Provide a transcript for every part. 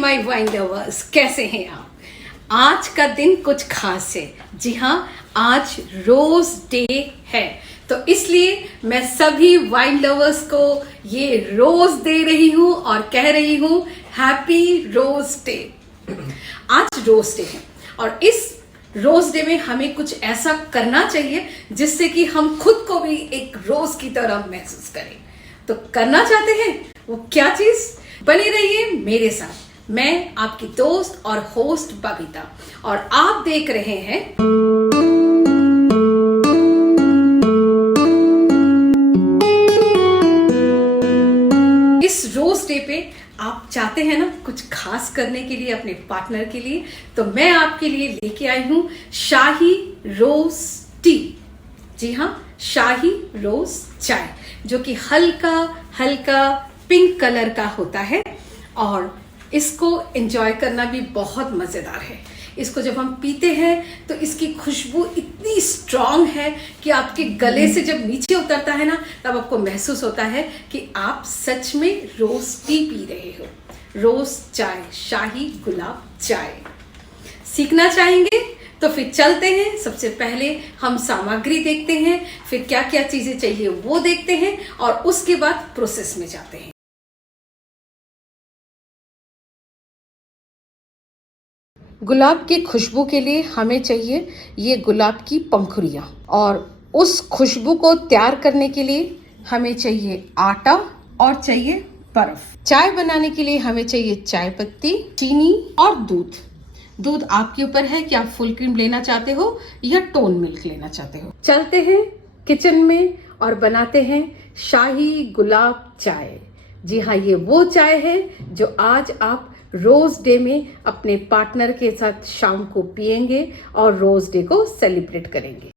My wine lovers, कैसे हैं आप? आज का दिन कुछ खास है। जी हाँ, आज रोज डे है, तो इसलिए मैं सभी वाइन लवर्स को ये रोज दे रही हूँ और कह रही हूँ हैप्पी रोज डे। आज रोज डे है और इस रोज डे में हमें कुछ ऐसा करना चाहिए जिससे कि हम खुद को भी एक रोज की तरह महसूस करें। तो करना चाहते हैं वो क्या चीज? बने रहिए मेरे साथ। मैं आपकी दोस्त और होस्ट बबीता और आप देख रहे हैं इस रोज डे पे। आप चाहते हैं ना कुछ खास करने के लिए अपने पार्टनर के लिए, तो मैं आपके लिए लेके आई हूं शाही रोज टी। जी हाँ, शाही रोज चाय, जो कि हल्का हल्का पिंक कलर का होता है और इसको एंजॉय करना भी बहुत मजेदार है। इसको जब हम पीते हैं तो इसकी खुशबू इतनी स्ट्रांग है कि आपके गले से जब नीचे उतरता है ना, तब आपको महसूस होता है कि आप सच में रोज टी पी रहे हो। रोज चाय, शाही गुलाब चाय। सीखना चाहेंगे तो फिर चलते हैं। सबसे पहले हम सामग्री देखते हैं, फिर क्या क्या चीजें चाहिए वो देखते हैं और उसके बाद प्रोसेस में जाते हैं। गुलाब की खुशबू के लिए हमें चाहिए ये गुलाब की पंखुड़ियाँ, और उस खुशबू को तैयार करने के लिए हमें चाहिए आटा और चाहिए बर्फ। चाय बनाने के लिए हमें चाहिए चाय पत्ती, चीनी और दूध। दूध आपके ऊपर है कि आप फुल क्रीम लेना चाहते हो या टोन मिल्क लेना चाहते हो। चलते हैं किचन में और बनाते हैं शाही गुलाब चाय। जी हाँ, ये वो चाय है जो आज आप रोज डे में अपने पार्टनर के साथ शाम को पिएंगे और रोज डे को सेलिब्रेट करेंगे।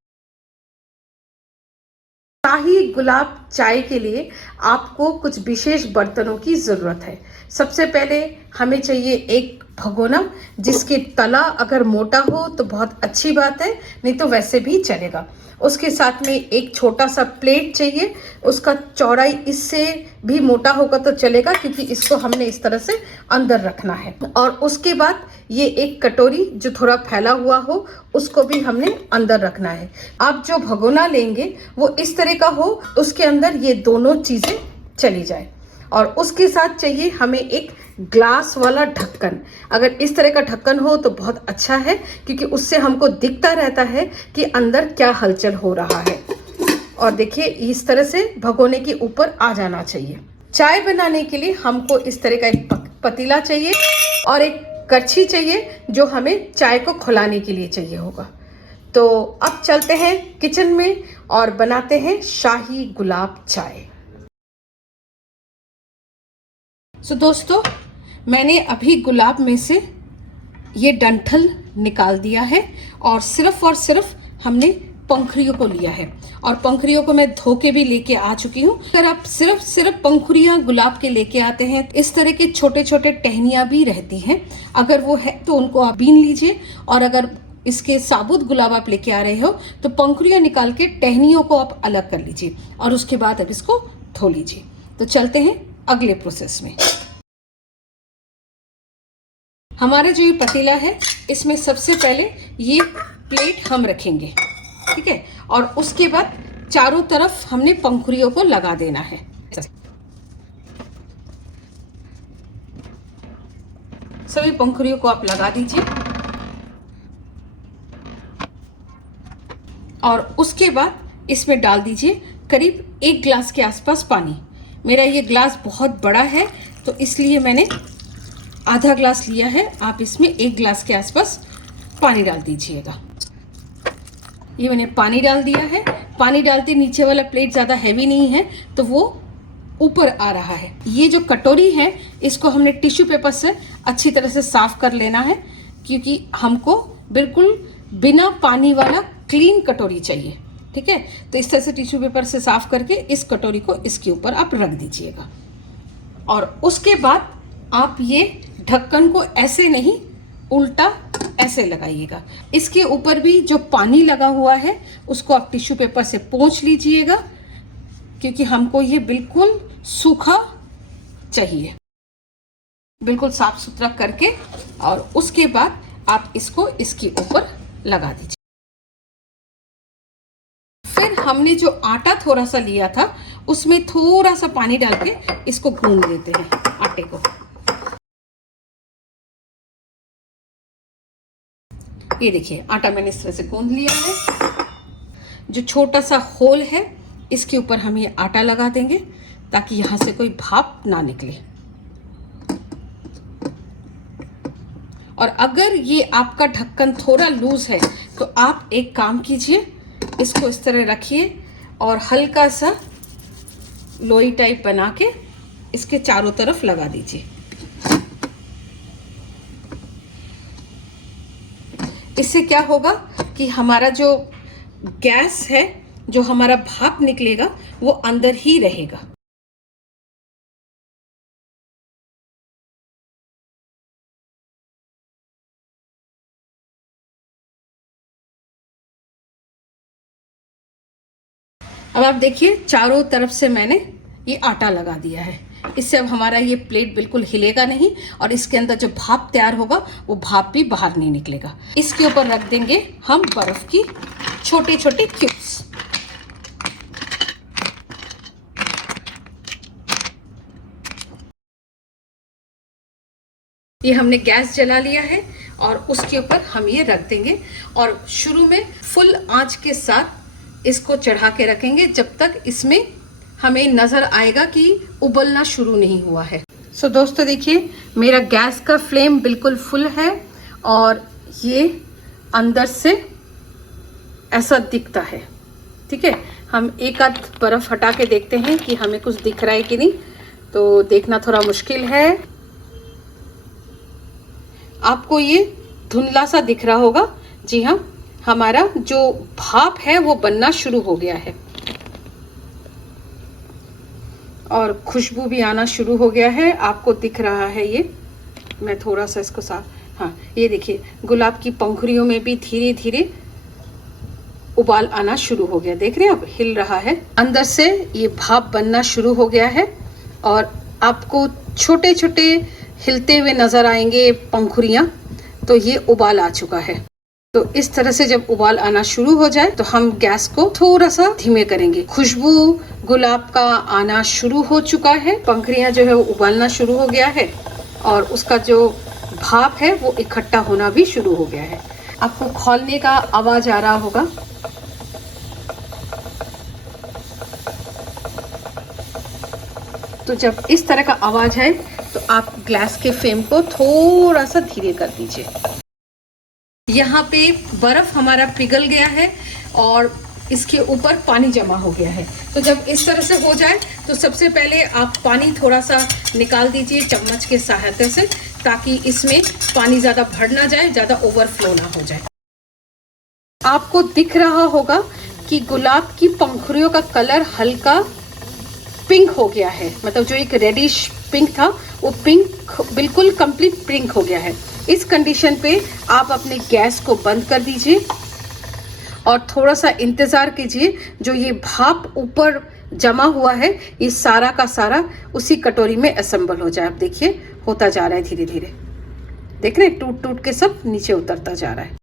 शाही गुलाब चाय के लिए आपको कुछ विशेष बर्तनों की जरूरत है। सबसे पहले हमें चाहिए एक भगोना, जिसकी तला अगर मोटा हो तो बहुत अच्छी बात है, नहीं तो वैसे भी चलेगा। उसके साथ में एक छोटा सा प्लेट चाहिए, उसका चौड़ाई इससे भी मोटा होगा तो चलेगा, क्योंकि इसको हमने इस तरह से अंदर रखना है। और उसके बाद ये एक कटोरी जो थोड़ा फैला हुआ हो, उसको भी हमने अंदर रखना है। आप जो भगोना लेंगे वो इस तरह का हो, उसके अंदर ये दोनों चीजें चली जाए। और उसके साथ चाहिए हमें एक ग्लास वाला ढक्कन। अगर इस तरह का ढक्कन हो तो बहुत अच्छा है, क्योंकि उससे हमको दिखता रहता है कि अंदर क्या हलचल हो रहा है। और देखिए, इस तरह से भगोने के ऊपर आ जाना चाहिए। चाय बनाने के लिए हमको इस तरह का एक पतीला चाहिए और एक करछी चाहिए, जो हमें चाय को खौलाने के लिए चाहिए होगा। तो अब चलते हैं किचन में और बनाते हैं शाही गुलाब चाय। दोस्तों, मैंने अभी गुलाब में से ये डंठल निकाल दिया है और सिर्फ हमने पंखुड़ियों को लिया है, और पंखुड़ियों को मैं धो के भी लेके आ चुकी हूँ। अगर आप सिर्फ पंखुड़ियाँ गुलाब के लेके आते हैं, इस तरह के छोटे छोटे टहनियाँ भी रहती हैं, अगर वो है तो उनको आप बीन लीजिए। और अगर इसके साबुत गुलाब आप लेके आ रहे हो तो पंखुड़ियाँ निकाल के टहनियों को आप अलग कर लीजिए और उसके बाद अब इसको धो लीजिए। तो चलते हैं अगले प्रोसेस में। हमारा जो ये पतीला है, इसमें सबसे पहले ये प्लेट हम रखेंगे, ठीक है, और उसके बाद चारों तरफ हमने पंखुड़ियों को लगा देना है। सभी पंखुड़ियों को आप लगा दीजिए और उसके बाद इसमें डाल दीजिए करीब 1 गिलास के आसपास पानी। मेरा ये गिलास बहुत बड़ा है तो इसलिए मैंने आधा ग्लास लिया है। आप इसमें 1 गिलास के आसपास पानी डाल दीजिएगा। ये मैंने पानी डाल दिया है। पानी डालते नीचे वाला प्लेट ज़्यादा हैवी नहीं है तो वो ऊपर आ रहा है। ये जो कटोरी है, इसको हमने टिश्यू पेपर से अच्छी तरह से साफ कर लेना है, क्योंकि हमको बिल्कुल बिना पानी वाला क्लीन कटोरी चाहिए, ठीक है। तो इस तरह से टिश्यू पेपर से साफ करके इस कटोरी को इसके ऊपर आप रख दीजिएगा। और उसके बाद आप ये ढक्कन को ऐसे नहीं, उल्टा ऐसे लगाइएगा। इसके ऊपर भी जो पानी लगा हुआ है उसको आप टिश्यू पेपर से पोंछ लीजिएगा, क्योंकि हमको ये बिल्कुल सूखा चाहिए। बिल्कुल साफ सुथरा करके, और उसके बाद आप इसको इसके ऊपर लगा दीजिए। फिर हमने जो आटा थोड़ा सा लिया था उसमें थोड़ा सा पानी डाल के इसको गूंद लेते हैं आटे को। ये देखिए आटा मैंने इस तरह से गूंद लिया है। जो छोटा सा होल है इसके ऊपर हम ये आटा लगा देंगे ताकि यहाँ से कोई भाप ना निकले। और अगर ये आपका ढक्कन थोड़ा लूज है तो आप एक काम कीजिए, इसको इस तरह रखिए और हल्का सा लोई टाइप बना के इसके चारों तरफ लगा दीजिए। इससे क्या होगा कि हमारा जो गैस है, जो हमारा भाप निकलेगा वो अंदर ही रहेगा। अब आप देखिए चारों तरफ से मैंने ये आटा लगा दिया है। इससे अब हमारा ये प्लेट बिल्कुल हिलेगा नहीं और इसके अंदर जो भाप तैयार होगा वो भाप भी बाहर नहीं निकलेगा। इसके ऊपर रख देंगे हम बर्फ की छोटे छोटे क्यूब्स। ये हमने गैस जला लिया है और उसके ऊपर हम ये रख देंगे और शुरू में फुल आंच के साथ इसको चढ़ा के रखेंगे जब तक इसमें हमें नज़र आएगा कि उबलना शुरू नहीं हुआ है। सो दोस्तों देखिए मेरा गैस का फ्लेम बिल्कुल फुल है और ये अंदर से ऐसा दिखता है। ठीक है, हम एक आध बर्फ हटा के देखते हैं कि हमें कुछ दिख रहा है कि नहीं। तो देखना थोड़ा मुश्किल है। आपको ये धुंधला सा दिख रहा होगा। जी हाँ, हमारा जो भाप है वो बनना शुरू हो गया है और खुशबू भी आना शुरू हो गया है। आपको दिख रहा है ये, मैं थोड़ा सा इसको साफ, हाँ ये देखिए गुलाब की पंखुड़ियों में भी धीरे धीरे उबाल आना शुरू हो गया। देख रहे हैं आप, हिल रहा है अंदर से, ये भाप बनना शुरू हो गया है और आपको छोटे छोटे हिलते हुए नजर आएंगे पंखुड़ियाँ। तो ये उबाल आ चुका है। तो इस तरह से जब उबाल आना शुरू हो जाए तो हम गैस को थोड़ा सा धीमे करेंगे। खुशबू गुलाब का आना शुरू हो चुका है, पंखुड़ियाँ जो है वो उबालना शुरू हो गया है और उसका जो भाप है वो इकट्ठा होना भी शुरू हो गया है। आपको खौलने का आवाज आ रहा होगा। तो जब इस तरह का आवाज है तो आप गैस के फ्लेम को थोड़ा सा धीरे कर दीजिए। यहाँ पे बर्फ हमारा पिघल गया है और इसके ऊपर पानी जमा हो गया है। तो जब इस तरह से हो जाए तो सबसे पहले आप पानी थोड़ा सा निकाल दीजिए चम्मच के सहायता से, ताकि इसमें पानी ज़्यादा भर ना जाए, ज़्यादा ओवरफ्लो ना हो जाए। आपको दिख रहा होगा कि गुलाब की पंखुड़ियों का कलर हल्का पिंक हो गया है, मतलब जो एक रेडिश पिंक था वो पिंक बिल्कुल कंप्लीट पिंक हो गया है। इस कंडीशन पे आप अपने गैस को बंद कर दीजिए और थोड़ा सा इंतज़ार कीजिए। जो ये भाप ऊपर जमा हुआ है ये सारा का सारा उसी कटोरी में असेंबल हो जाए। आप देखिए होता जा रहा है धीरे धीरे, देख रहे हैं टूट टूट के सब नीचे उतरता जा रहा है।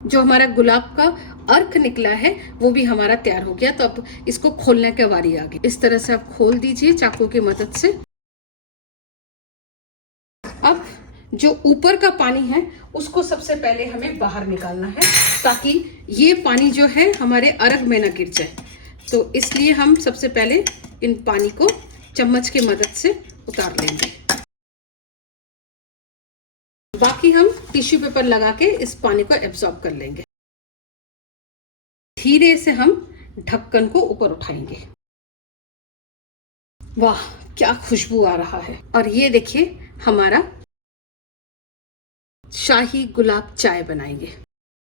जो हमारा गुलाब का अर्क निकला है वो भी हमारा तैयार हो गया। तो अब इसको खोलने की बारी आ गई। इस तरह से आप खोल दीजिए चाकू की मदद से। अब जो ऊपर का पानी है उसको सबसे पहले हमें बाहर निकालना है, ताकि ये पानी जो है हमारे अर्क में ना गिर जाए। तो इसलिए हम सबसे पहले इन पानी को चम्मच की मदद से उतार लेंगे। बाकी हम टिश्यू पेपर लगा के इस पानी को एब्जॉर्ब कर लेंगे। धीरे से हम ढक्कन को ऊपर उठाएंगे। वाह क्या खुशबू आ रहा है। और ये देखिए हमारा शाही गुलाब चाय बनाएंगे।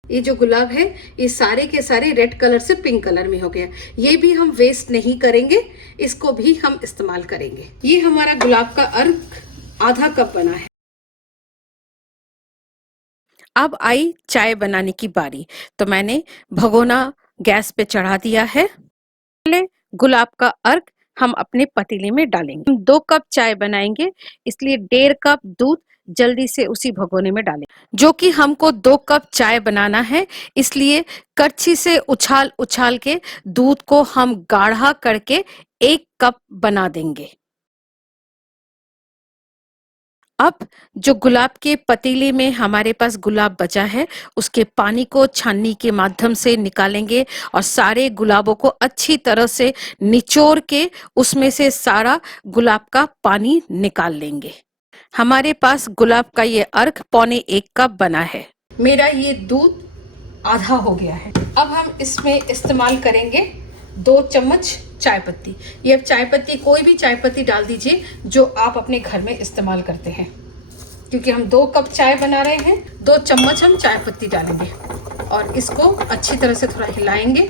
ये जो गुलाब है ये सारे के सारे रेड कलर से पिंक कलर में हो गया। ये भी हम वेस्ट नहीं करेंगे, इसको भी हम इस्तेमाल करेंगे। ये हमारा गुलाब का अर्क आधा कप बना है। अब आई चाय बनाने की बारी। तो मैंने भगोना गैस पे चढ़ा दिया है। पहले गुलाब का अर्क हम अपने पतीले में डालेंगे। हम 2 कप चाय बनाएंगे, इसलिए 1.5 कप दूध जल्दी से उसी भगोने में डालें। जो कि हमको 2 कप चाय बनाना है, इसलिए करछी से उछाल उछाल के दूध को हम गाढ़ा करके 1 कप बना देंगे। अब जो गुलाब के पतीले में हमारे पास गुलाब बचा है, उसके पानी को छाननी के माध्यम से निकालेंगे और सारे गुलाबों को अच्छी तरह से निचोड़ के उसमें से सारा गुलाब का पानी निकाल लेंगे। हमारे पास गुलाब का ये अर्क 1.25 कप बना है। मेरा ये दूध आधा हो गया है। अब हम इसमें इस्तेमाल करेंगे 2 चम्मच चाय पत्ती। ये अब चाय पत्ती कोई भी चाय पत्ती डाल दीजिए जो आप अपने घर में इस्तेमाल करते हैं, क्योंकि हम 2 कप चाय बना रहे हैं। 2 चम्मच हम चाय पत्ती डालेंगे और इसको अच्छी तरह से थोड़ा हिलाएंगे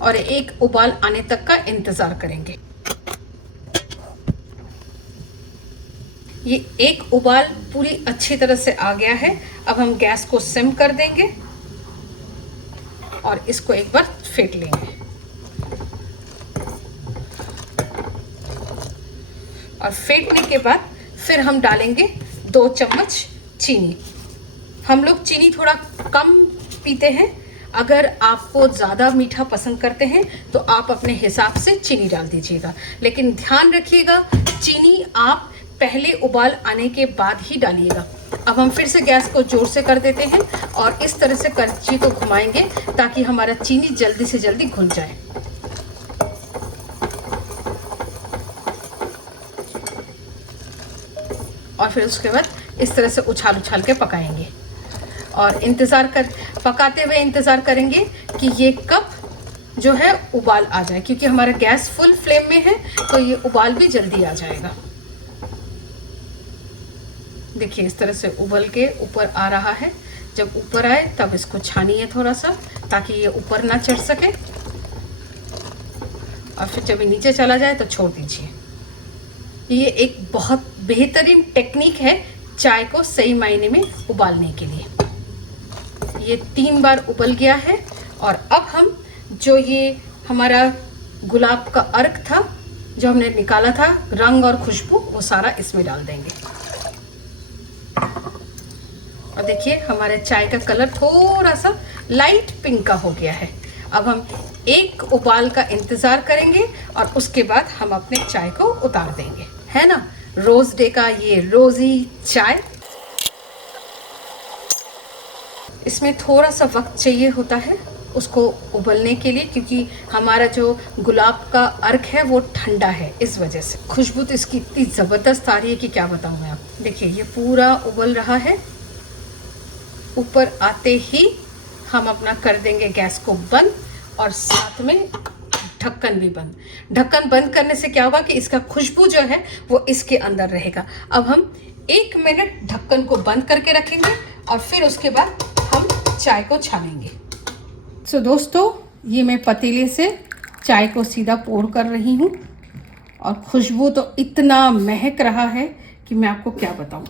और एक उबाल आने तक का इंतजार करेंगे। ये एक उबाल पूरी अच्छी तरह से आ गया है। अब हम गैस को सिम कर देंगे और इसको एक बार फेंट लेंगे और फेंटने के बाद फिर हम डालेंगे 2 चम्मच चीनी। हम लोग चीनी थोड़ा कम पीते हैं। अगर आपको ज़्यादा मीठा पसंद करते हैं तो आप अपने हिसाब से चीनी डाल दीजिएगा, लेकिन ध्यान रखिएगा चीनी आप पहले उबाल आने के बाद ही डालिएगा। अब हम फिर से गैस को जोर से कर देते हैं और इस तरह से करछी को घुमाएंगे ताकि हमारा चीनी जल्दी से जल्दी घुल जाए। और फिर उसके बाद इस तरह से उछाल उछाल के पकाएंगे और पकाते हुए इंतज़ार करेंगे कि ये कप जो है उबाल आ जाए, क्योंकि हमारा गैस फुल फ्लेम में है तो ये उबाल भी जल्दी आ जाएगा। देखिए इस तरह से उबल के ऊपर आ रहा है। जब ऊपर आए तब इसको छानिए थोड़ा सा ताकि ये ऊपर ना चढ़ सके और फिर जब ये नीचे चला जाए तो छोड़ दीजिए। ये एक बहुत बेहतरीन टेक्निक है चाय को सही मायने में उबालने के लिए। ये 3 बार उबल गया है और अब हम जो ये हमारा गुलाब का अर्क था जो हमने निकाला था, रंग और खुशबू, वो सारा इसमें डाल देंगे। और देखिए हमारे चाय का कलर थोड़ा सा लाइट पिंक का हो गया है। अब हम एक उबाल का इंतज़ार करेंगे और उसके बाद हम अपने चाय को उतार देंगे, है ना। रोज डे का ये रोजी चाय। इसमें थोड़ा सा वक्त चाहिए होता है उसको उबलने के लिए, क्योंकि हमारा जो गुलाब का अर्क है वो ठंडा है, इस वजह से। खुशबू तो इसकी इतनी ज़बरदस्त आ रही है कि क्या बताऊँ मैं आप। देखिए ये पूरा उबल रहा है। ऊपर आते ही हम अपना कर देंगे गैस को बंद और साथ में ढक्कन भी बंद। ढक्कन बंद करने से क्या होगा कि इसका खुशबू जो है वो इसके अंदर रहेगा। अब हम 1 मिनट ढक्कन को बंद करके रखेंगे और फिर उसके बाद हम चाय को छानेंगे। सो दोस्तों, ये मैं पतीले से चाय को सीधा पोर कर रही हूँ और खुशबू तो इतना महक रहा है कि मैं आपको क्या बताऊँ।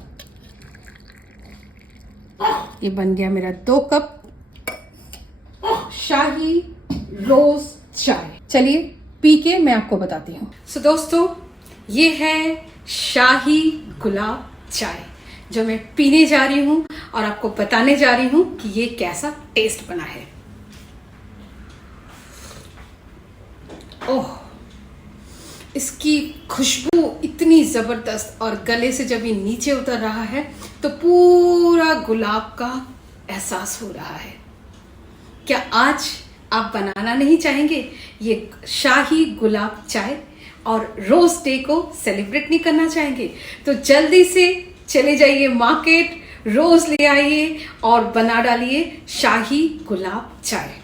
ये बन गया मेरा 2 कप शाही रोज चाय। चलिए पी के मैं आपको बताती हूँ। सो दोस्तों, ये है शाही गुलाब चाय जो मैं पीने जा रही हूँ और आपको बताने जा रही हूँ कि ये कैसा टेस्ट बना है। ओह, इसकी खुशबू इतनी ज़बरदस्त और गले से जब ये नीचे उतर रहा है तो पूरा गुलाब का एहसास हो रहा है। क्या आज आप बनाना नहीं चाहेंगे ये शाही गुलाब चाय और रोज डे को सेलिब्रेट नहीं करना चाहेंगे? तो जल्दी से चले जाइए मार्केट, रोज ले आइए और बना डालिए शाही गुलाब चाय।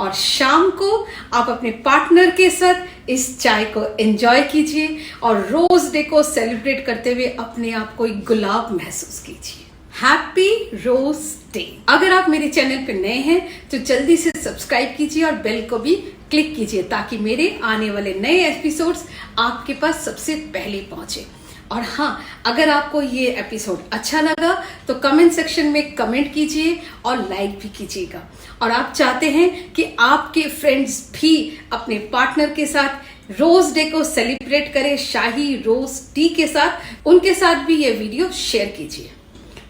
और शाम को आप अपने पार्टनर के साथ इस चाय को एंजॉय कीजिए और रोज डे को सेलिब्रेट करते हुए अपने आप को एक गुलाब महसूस कीजिए। Happy rose day. अगर आप मेरे चैनल पे नए हैं तो जल्दी से सब्सक्राइब कीजिए और बेल को भी क्लिक कीजिए ताकि मेरे आने वाले नए एपिसोड्स आपके पास सबसे पहले पहुंचे। और हाँ, अगर आपको ये एपिसोड अच्छा लगा तो कमेंट सेक्शन में कमेंट कीजिए और लाइक भी कीजिएगा। और आप चाहते हैं कि आपके फ्रेंड्स भी अपने पार्टनर के साथ रोज डे को सेलिब्रेट करें शाही रोज टी के साथ। उनके साथ भी ये वीडियो शेयर कीजिए।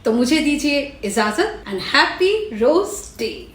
तो मुझे दीजिए इजाजत एंड हैप्पी रोज डे।